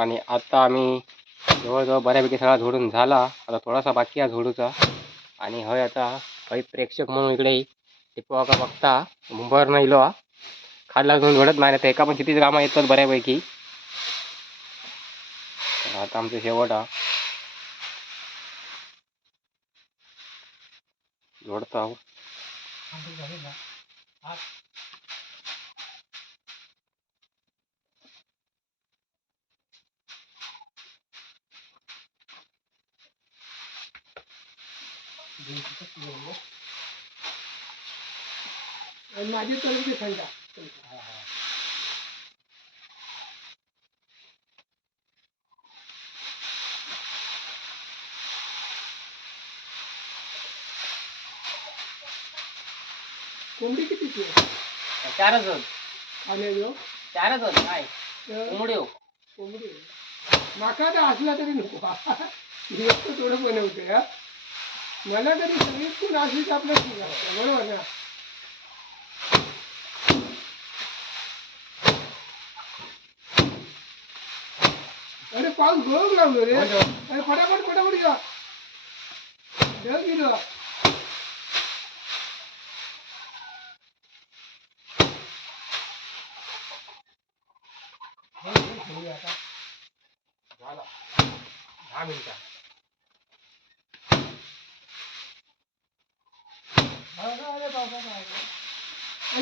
आणि आता आम्ही जवळजवळ बऱ्यापैकी सगळा झोडून झाला आता थोडासा बाकी आहे झोडूचा आणि हय आता काही प्रेक्षक म्हणून इकडे टिपवा बघता मुंबईवर नाही इलो हा घडत नाही तर एका पण किती कामं येतात बऱ्यापैकी आता आमचं शेवट हा जोडता माझी तरी कोंबडी किती आहे जण आले हो चारच काय कोंबडी हो कोंबडी असला तरी नको थोडं बनवते हा મને કરી શરીરથી નાસી ચાપ નથી રાખતો બરોબર ને અરે પાઉસ ભોગ લાવલો રે અરે ફટાફટ ફટાફટ જા જલ્દી જા झाला दहा मिनिटात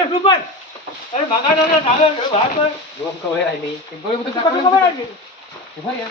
અરે સુપર અરે ભાગાના ના ભાગ પર જોમ કવાય નહીં એમ કોઈ બધું કાકા કવાય નહીં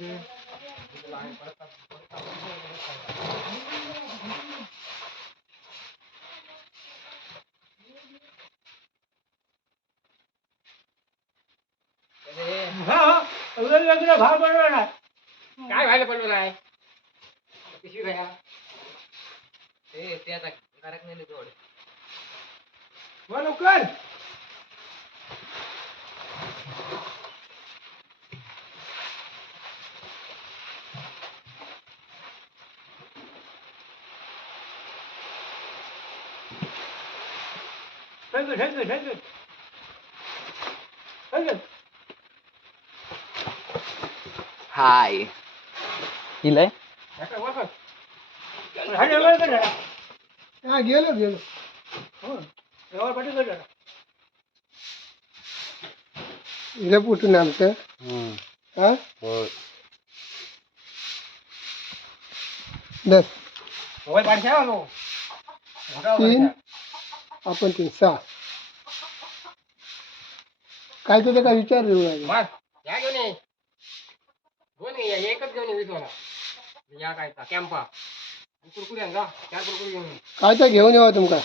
मुझे भाव बरोबर आहे काय भाई बरोबर आहे पिशवी घ्या ते आता घरात नेले जोड बोलू Take it, take it, take it. Take it. Hai. ಇಲ್ಲ हा गेलो गेलो हो व्यवहार पाठवतो इला पुटून आमचं हा दस मोबाईल पाठशे आलो तीन आपण तीन सहा काय तुझं काय विचार देऊ लागेल मग या घेऊन ये एकच घेऊन ये वीस वाला. या काय का कॅम्पा आणि कुरकुरी चार कुरकुरी घेऊन काय तर घेऊन येवा तुमका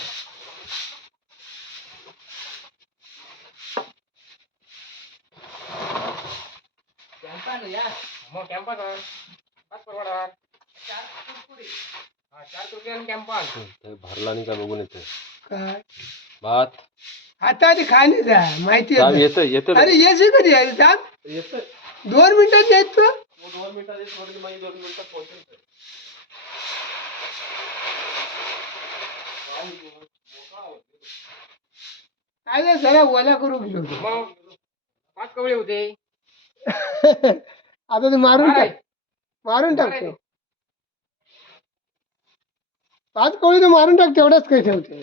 मग कॅम्पास आण पाच परवडा चार कुरकुरी हा चार कुरकुरी आणि कॅम्पा आण. भरला नाही का बघून येते काय भात आता आधी खाणे जा माहिती आहे येतं येतं अरे कधी दोन मिनिटात दोन मिनिटात दोन मिनिटात पोहोचेल काय जरा ओला करू गेलो होतो. पाच कवळे होते आता ते मारून टाक मारून टाकतो पाच कोळी मारून टाक काही ठेवते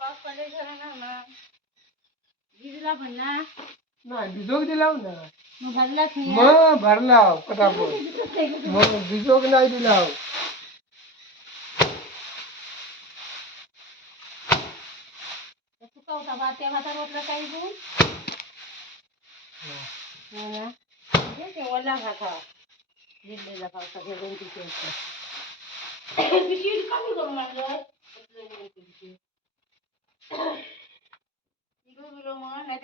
पाऊस पडले ठरवणार ना भिजला पण ना नाही भिजोग दिला ना मग भरलाच नाही मग भरला पटापट मग भिजोग नाही दिला सुकवता भात त्या भातात ओतलं काही गुण ते ओला भात हा भिजलेला पावसात हे दोन तिथे कमी करू म्हणजे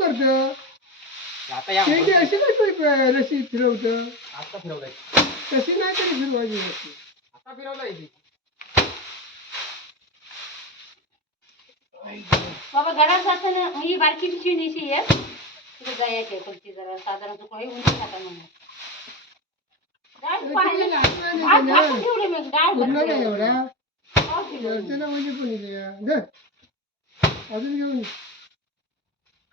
काम आता या करत शेंडी अशी काय तुम्ही अं, रशी फिरवत आता फिरवलंय तशी नाही तरी फिरवायची रशी आता फिरवलंय ती. बाबा गडात जाताना मी बारकी पिशवी नेशी आहे तिथे जायचे कोणती जरा साधारण तुकडे उंची खाता म्हणून डाळ पाहिलं ना. डाळ भाजून ठेवली मी, डाळ भाजून ठेवली. एवढा पाव किलो. अर्चना म्हणजे कोणी अजून घेऊन ये.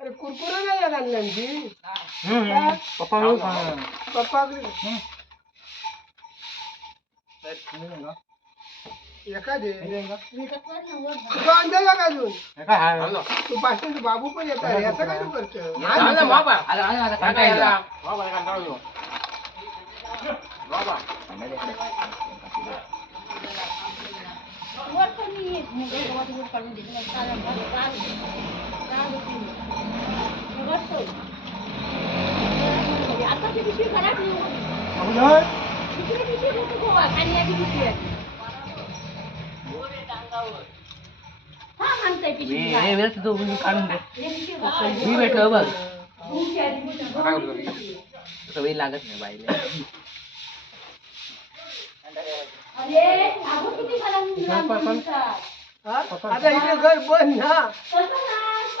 अरे कुरकुरे नाही येणार नेमकी पप्पा हो पप्पा एखादे अजून तू पाचशे बाबू पण येतात याचं काय तू करतो वर पण मी काढून मी भेटलो बघ सवय लागत नाही बाईला पण आता इथे घर बन ना બધી તું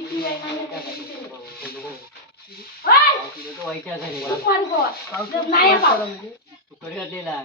કરી લેલા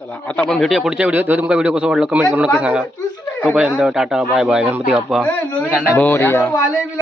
चला आता आपण भेटूया हो, पुढच्या व्हिडिओ तुमचा व्हिडिओ कसं वाटलं कमेंट करून नक्की सांगा तोपर्यंत tata bye bye Ganpati Bappa